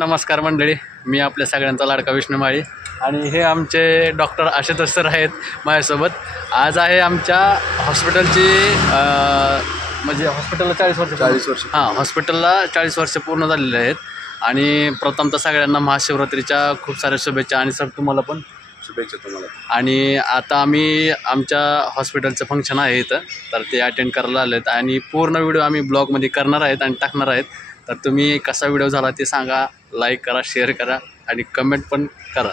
नमस्कार मंडळी, मी आपल्या सगळ्यांचा लाडका विष्णू माळी आणि हे आमचे डॉक्टर आशुतोष सर आहेत माझ्यासोबत. आज आहे आमच्या हॉस्पिटलची म्हणजे हॉस्पिटलला 40 वर्ष हां हॉस्पिटलला 40 वर्ष पूर्ण झालेले आहेत. आणि प्रथमतः सगळ्यांना महाशिवरात्रीच्या खूप साऱ्या शुभेच्छा. आणि सर तुम्हाला पण शुभेच्छा तुम्हाला. आणि आता आम्ही आमच्या हॉस्पिटलचं फंक्शन आहे इथं, तर ते अटेंड करायला आले आहेत आणि पूर्ण व्हिडिओ आम्ही ब्लॉगमध्ये करणार आहेत आणि टाकणार आहेत. तर तुम्ही कसा व्हिडिओ झाला ते सांगा, लाईक करा, शेअर करा आणि कमेंट पण करा.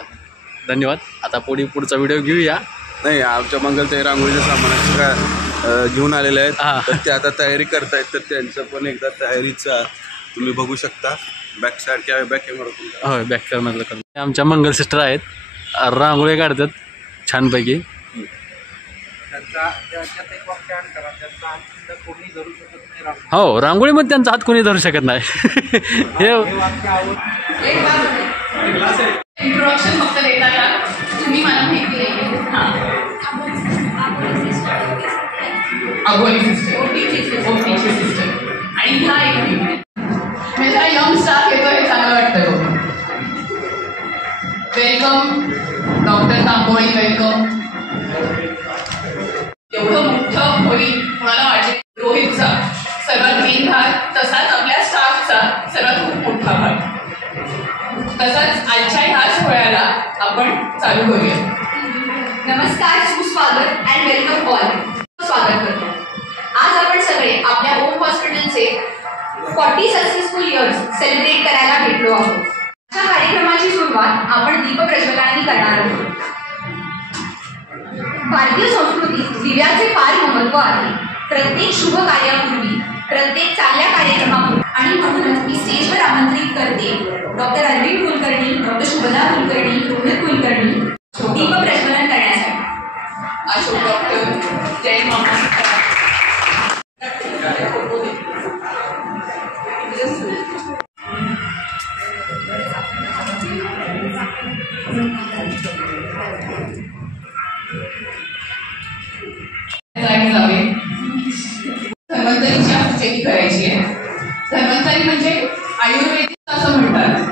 धन्यवाद. आता पुढचा व्हिडिओ घेऊया. नाही, आमच्या मंगलताई रांगोळीच्या सामानाचं घेऊन आलेले आहेत, तर ते आता तयारी करतायत. तर त्यांचं पण एकदा तयारीचा तुम्ही बघू शकता. बॅक साईड किंवा बॅक कॅमेरा होय बॅक कॅमेराला करून आमच्या मंगल सिस्टर आहेत, रांगोळी काढतात छानपैकी. हो, रांगोळीमध्ये त्यांचा हात कोणी धरू शकत नाही. हे इंट्रोडक्शन फक्त देता का तुम्ही मला माहिती आहे. हां, अगोली सिस्टर, ओटीची सिस्टर. आणि ह्या एक मला यंग स्टाफ येतो हे चांगलं वाटतं. Welcome doctor Tamboli, welcome. एवढं मोठं होळी कुणाला वाटते. रोहितचा सर्वात मेन भाग, तसाच आपल्या स्टाफचा सर्वात खूप मोठा भाग. तसंच आजच्या ह्याच सोहळ्याला आपण चालू करूया. नमस्कार, सुस्वागत अँड वेलकम ऑल. स्वागत करतो. आज आपण सगळे आपल्या होम हॉस्पिटलचे 40 सक्सेसफुल इयर्स सेलिब्रेट करायला भेटलो आहोत. अशा कार्यक्रमाची सुरुवात आपण दीपप्रज्वलनाने करणार आहोत. भारतीय संस्कृतीत दिव्याचे फार महत्त्व आहे. प्रत्येक शुभ कार्यापूर्वी, प्रत्येक चांगल्या कार्यक्रमापूर्वी, आणि म्हणूनच मी स्टेजवर आमंत्रित करते डॉक्टर अरविंद कुलकर्णी, डॉक्टर शुभदा कुलकर्णी, रोहित कुलकर्णी दीपप्रज्वलन करण्यासाठी. अशोक डॉक्टर जय मामा. धन्वंतरीची आहुती करायची आहे. धन्वंतरी म्हणजे आयुर्वेदिक असं म्हणतात.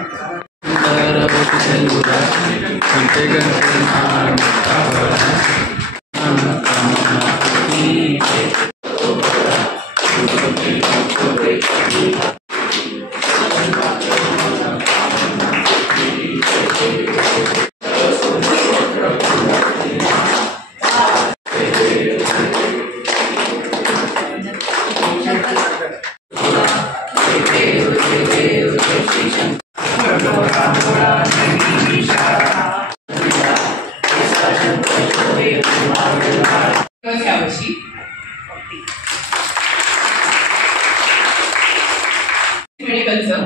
मेडिकलचं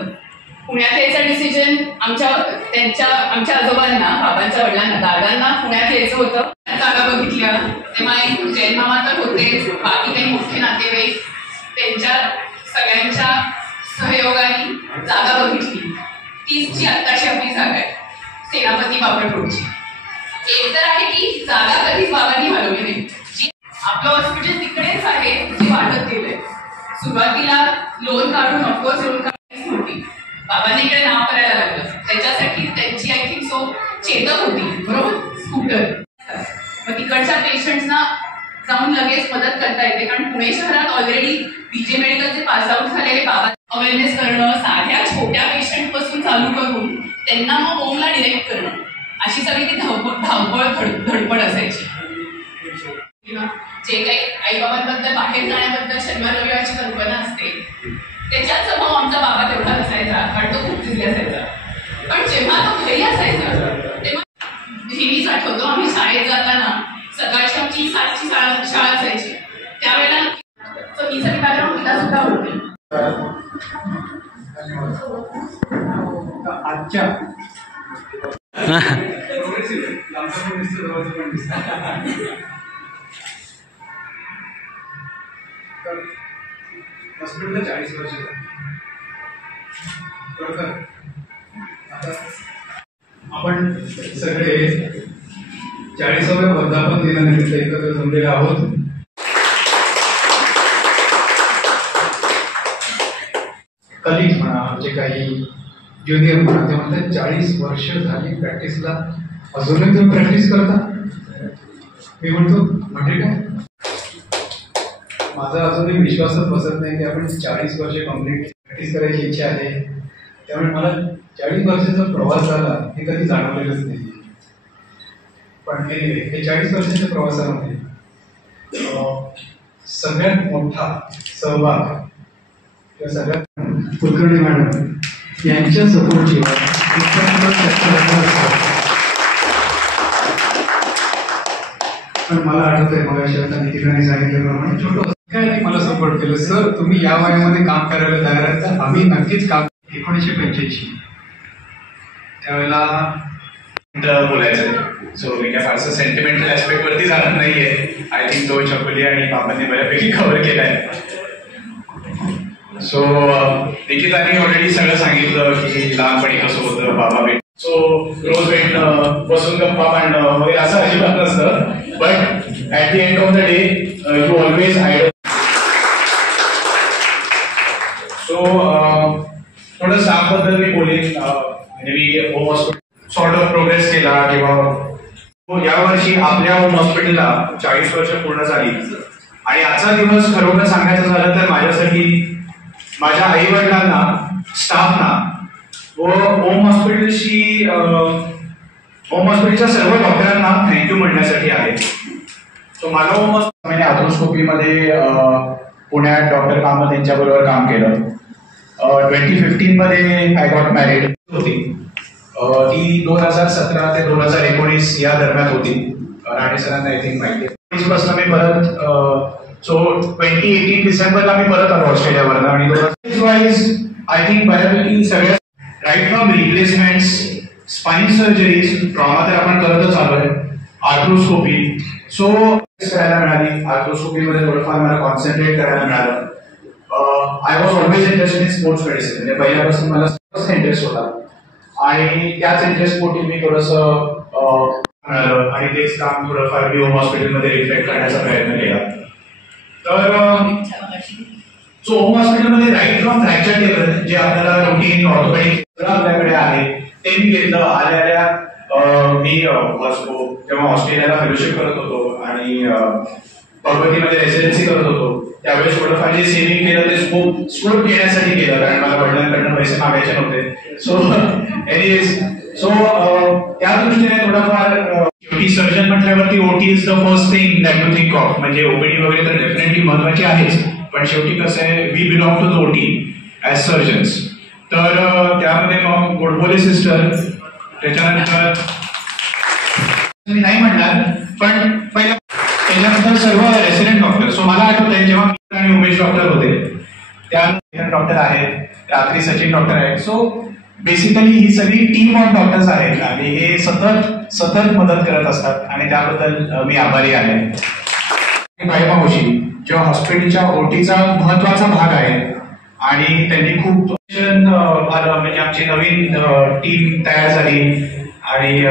पुण्यात यायचं डिसिजन आमच्या आजोबांना, बाबांच्या वडिलांना, दादांना पुण्यात यायचं होतं. जागा बघितल्या तेव्हा एक जैन मामा तर होतेच, बाकी काही मोठे नातेवाईक, त्यांच्या सगळ्यांच्या सहयोगाने जागा बघितली. तीच जी आत्ताची आपली जागा आहे, सेनापती बापट रोडची. एक तर आहे की जागा कधीच बाबांनी हलवली नाही. जी आपलं हॉस्पिटल तिकडेच आहे, जे वाढत गेलंय. सुरुवातीला लोन काढून ऑफकोर्स लोन काढायची होती, बाबांनी इकडे नाव करायला लागलं. त्याच्यासाठी त्यांची आय थिंक सो चेतक होती, बरोबर, स्कूटर. मग तिकडच्या पेशंट्सना जाऊन लगेच मदत करता येते, कारण पुणे शहरात ऑलरेडी बीजे मेडिकलचे पासआउट झालेले बाबा अवेअरनेस करणं, साध्या छोट्या पेशंट पासून चालू करून त्यांना मग होमला डिरेक्ट करणं, अशी सगळी ती धावपळ धडपड असायची. जे काही आईबाबांबद्दल बाहेर जाण्याबद्दल शनिवार रविवारची कल्पना असते, त्याच्यात स्वभाव आमचा बाबा तेवढा नसायचा, कारण तो खूप बिझी असायचा. पण जेव्हा तो घरी असायचा तेव्हा नेहमीच आठवतो, आम्ही शाळेत जाताना सकाळची आमची 7ची शाळा असायची, त्यावेळेला ही सगळी बॅकग्राऊंड तिला सुद्धा होती. हॉस्पिटलला 40 वर्ष आपण सगळे 40व्या वर्धापन दिनानिमित्त एकत्र जमलेले आहोत. कलिग्स म्हणा, जे काही ज्योती म्हणतात ते म्हणतात 40 वर्ष झाली प्रॅक्टिसला, अजूनही तुम्ही प्रॅक्टिस करता. मी म्हणतो म्हणजे काय, माझा अजूनही विश्वासच बसत नाही की आपण 40 वर्ष कम्प्लीट प्रॅक्टिस करायची इच्छा आहे. त्यामुळे मला 40 वर्षाचा प्रवास झाला हे कधी जाणवलेलंच नाही. पण हे 40 वर्षाच्या प्रवासामध्ये सगळ्यात मोठा सहभाग किंवा सगळ्यात कुलकर्णी मॅडम यांच्या सपोर्टशिवाय पण मला आठवत आहे मग निकिताने सांगितल्याप्रमाणे छोटं काय मला सपोर्ट केलं. सर तुम्ही या वयामध्ये काम करायला तयार आहात तर आम्ही नक्कीच काम. 1985 त्यावेळेला बोलायचं. सो मी काय फारसं सेंटिमेंटल ऍस्पेक्ट वरती जाणार नाहीये. आय थिंक तो छकुली आणि बाबांनी बऱ्यापैकी कव्हर केलाय. सो निकिताने ऑलरेडी सगळं सांगितलं की लहानपणी कसं होतं बाबा भेट. सो रोज भेटणं, बसून गप्पा मांडणं वगैरे असं अजिबात नसतं. But at the end of the day you always idle. So थोडं स्टाफ बद्दल मी बोलेन. मी home hospital sort of progress केला किंवा यावर्षी आपल्या होम हॉस्पिटलला 40 वर्ष पूर्ण झाली. आणि आजचा दिवस खरोखर सांगायचं झालं तर माझ्यासाठी, माझ्या आई वडिलांना, स्टाफना व होम हॉस्पिटलच्या सर्व डॉक्टरांना थँक्यू म्हणण्यासाठी आहे. सो मला होम हॉस्पिटल आर्थ्रोस्कोपीमध्ये पुण्यात डॉक्टर कामत यांच्याबरोबर काम केलं. 2015 मध्ये आय गॉट मॅरिड होती. ती 2017 ते 2019 या दरम्यान होती. राणे सरांना आय थिंक माहिती आहे. पासून मी परत सो 2018 डिसेंबरला मी परत आलो ऑस्ट्रेलियावरनं. आणि वाईज आय थिंक बऱ्यापैकी सगळ्या right from replacements, spine surgeries, trauma तर आपण करतच आलोय, आर्थ्रोस्कोपी. सो करायला मिळाली. आर्थ्रोस्कोपीमध्ये थोडंफार मला कॉन्सन्ट्रेट करायला मिळालं. I was always interested in sports medicine. म्हणजे पहिल्यापासून मला स्पोर्ट्स इंटरेस्ट होता आणि त्याच इंटरेस्ट पोटी मी थोडंसं आणि तेच काम थोडंफार मी होम हॉस्पिटलमध्ये रिफ्लेक्ट करण्याचा प्रयत्न केला. तर सो होम हॉस्पिटलमध्ये राईट फ्रॉम फ्रॅक्चर टेबल जे आपल्याला रुटीन ऑर्थोपेडिक आपल्याकडे आहे ते मी घेतलं. आल्या मी जेव्हा ऑस्ट्रेलियाला फेलोशिप करत होतो आणि भगवतीमध्ये रेसिडेन्सी करत होतो त्यावेळेस थोडंफार जे सेव्हिंग केलं ते स्कोप घेण्यासाठी केलं, कारण मला वडिलांकडनं पैसे मागायचे नव्हते. सो एनिवेज त्या दृष्टीने थोडंफार शेवटी सर्जन म्हटल्यावरती ओटी is the first thing that you think of. म्हणजे ओपीडी वगैरे तर डेफिनेटली महत्वाची आहेच, पण शेवटी कसं आहे वी बिलॉंग टू द ओटी ॲज सर्जन्स. तर त्यामध्ये मग गोडबोले सिस्टर, त्याच्यानंतर मी नाही म्हणणार पण त्याच्यानंतर सर्व रेसिडेंट डॉक्टर. सो मला आठवत आहे जेव्हा आणि उमेश डॉक्टर होते त्या डॉक्टर आहेत, रात्री सचिन डॉक्टर आहेत. सो बेसिकली ही सगळी टीम ऑफ डॉक्टर्स आहेत आणि हे सतत मदत करत असतात आणि त्याबद्दल मी आभारी आहे. मावशी जेव्हा हॉस्पिटलच्या ओटीचा महत्वाचा भाग आहे आणि त्यांनी खूप म्हणजे आमची नवीन टीम तयार झाली आणि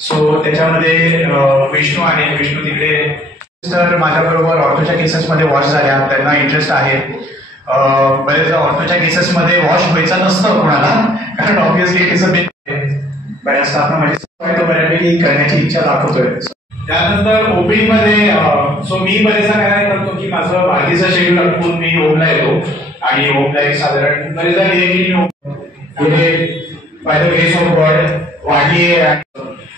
सो त्याच्यामध्ये विष्णू आहे. विष्णू तिकडे तर माझ्याबरोबर ऑर्थोच्या केसेसमध्ये वॉश झाल्या, त्यांना इंटरेस्ट आहे. बरेच ऑर्थोच्या केसेसमध्ये वॉश व्हायचा नसतं कोणाला, कारण obviously it is a big. बऱ्याच स्टाफना माझी बऱ्यापैकी करण्याची इच्छा दाखवतोय. त्यानंतर ओपीडी मध्ये सो मी बरेचदा काय करतो की माझं बाकीचं शेड्यूल अडकून मी होमला येतो आणि होमला एक साधारण बरेचदा by the grace of God वाढली आहे.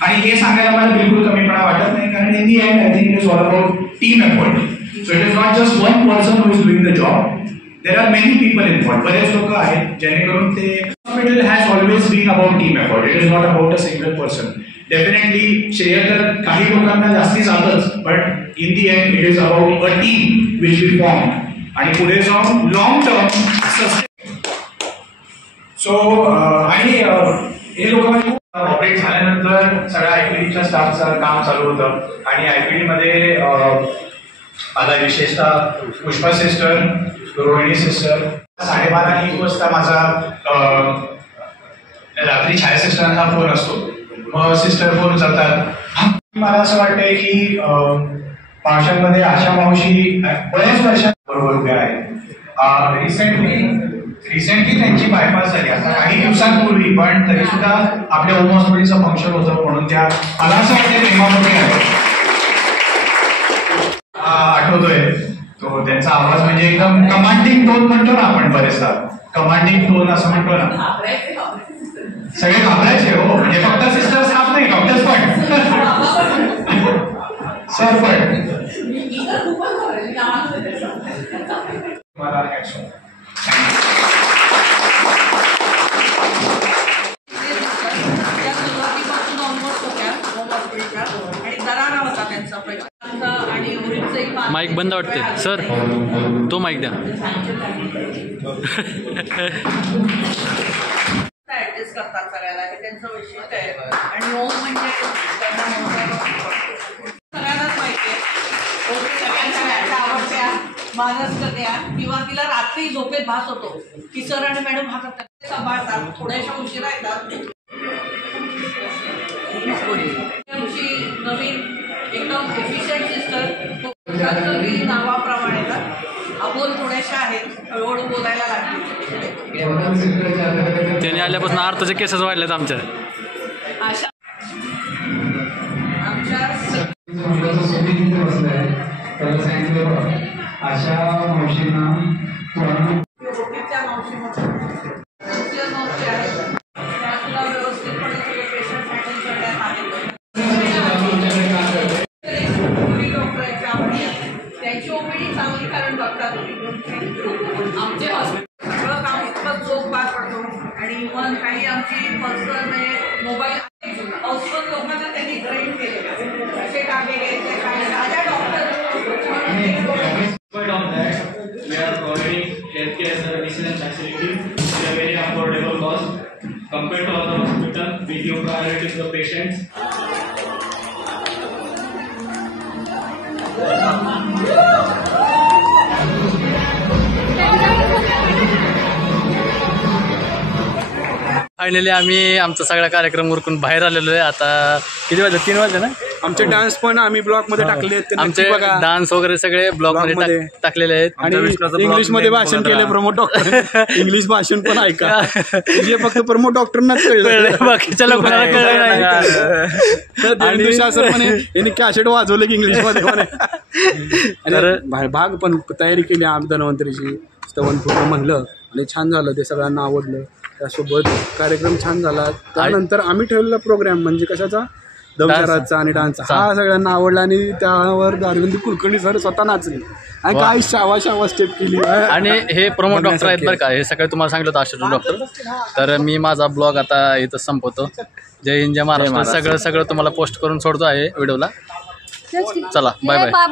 आणि हे सांगायला मला बिलकुल कमीपणा वाटत नाही, कारण in the end I think it is all about team effort. So it is not just one person who is doing the job, there are many people involve. बरेच लोक आहेत जेणेकरून ते hospital has always been about team effort. It is not about a single person. Definitely श्रेय तर काही लोकांना जास्ती जातच, but in the end it is about a team which we form आणि पुढे जाऊन लॉंग टर्म सस्टेन. सो आणि हे लोक ऑपरेट झाल्यानंतर सगळ्या आयपीडीच्या स्टाफचं काम चालू होतं आणि आयपीडी मध्ये मला विशेषतः पुष्पा सिस्टर, रोहिणी सिस्टर, 12:30-1 वाजता माझा रात्री छाया सिस्टरांना फोन असतो. मग सिस्टर फोन जातात. मला असं वाटतंय की मावशांमध्ये आशा मावशी बऱ्याच वर्षांबरोबर उभ्या आहेत. रिसेंटली रिसेंटली त्यांची बायपास झाली आता काही दिवसांपूर्वी, पण तरी सुद्धा आपल्या होम हॉस्पिटलचं फंक्शन होतं म्हणून त्या मला असं वाटतं प्रेमामध्ये आठवतोय तो त्यांचा आवाज म्हणजे एकदम कमांडिंग टोन म्हणतो ना आपण बरेचदा, कमांडिंग टोन असं म्हणतो ना, सगळे घाबरायचे हो, म्हणजे फक्त सिस्टर्स हाफ नाही, डॉक्टर्स पण सर पण मला सुरुवातीपासून ऑलमोस्ट होत्या होम हॉस्पिटलच्या आणि दरारा होता त्यांचा प्रचंड आणि उरीचं माईक बंद वाटते सर, तो माईक द्या. ऍडजस्ट करतात सगळ्याला, हे त्यांचं वैशिष्ट्य आहे. आणि होम म्हणजे सगळ्यांनाच माहिती आहे, सगळ्यांच्या आवडत्या महाराष्ट्रातल्या किंवा तिला रात्री झोपेत भास होतो की सर आणि मॅडम हातात सांभाळतात, थोड्याशा उशिरा येतात. आमची नवीन एकदम एफिशियंट सिस्टर नावाप्रमाणे अबोल थोड्याशा आहेत, हळूहळू बोलायला लागली. त्याने आल्यापासून अर्थाचे केसेस वाढलेत आमच्या. अशा मावशींना मावशी आहेत त्या सुद्धा व्यवस्थितपणे सगळे पेशंट हँडल करण्यात आले. त्यांची ओपीडी चांगली कारण बघतात. आमचे हॉस्पिटल सगळं काम इतकं चोख पार पडतो आणि इव्हन काही आमची पर्सनल म्हणजे मोबाईल हाऊसफुल लोकांना त्यांनी ग्रेड केले, कसे टाके घ्यायचे काय राजा doctor. Despite of that, we are providing healthcare services and facilities at a very affordable cost compared to other hospitals. We give priority to the patients. Finally आम्ही आमचा सगळा कार्यक्रम उरकून बाहेर आलेलो आहे. आता किती वाजले? 3 वाजले ना. आमचे डान्स पण आम्ही ब्लॉग मध्ये टाकले आहेत, आमचे डान्स वगैरे सगळे ब्लॉग मध्ये टाकलेले आहेत आणि इंग्लिश मध्ये भाषण केले प्रमोद डॉक्टर. इंग्लिश भाषण पण ऐका, जे फक्त प्रमोद डॉक्टरनाच कळलं, बाकीच्या लोकांना कळलं नाही. आणि शासनपणे यांनी कॅसेट वाजवले की इंग्लिश मध्ये. आणि भाग पण तयारी केली आम्ही धन्वंतरीची स्तवन पूर्ण म्हणलं आणि छान झालं, ते सगळ्यांना आवडलं. त्यासोबत कार्यक्रम छान झाला. त्यानंतर आम्ही ठेवलेला प्रोग्राम म्हणजे कशाचा, दमशराचा आणि डान्सचा, हा सगळ्यांना आवडला आणि त्यावर दारविंद कुलकर्णी सर स्वतः नाचले आणि काय शावा स्टेप केली. आणि हे प्रमोद डॉक्टर आहेत बरं का, हे सगळे तुम्हाला सांगितलं होतं आशुतोष डॉक्टर. तर मी माझा ब्लॉग आता इथं संपवतो. जय हिंद, जय महाराष्ट्र. सगळं तुम्हाला पोस्ट करून सोडतो आहे व्हिडिओला. चला बाय बाय.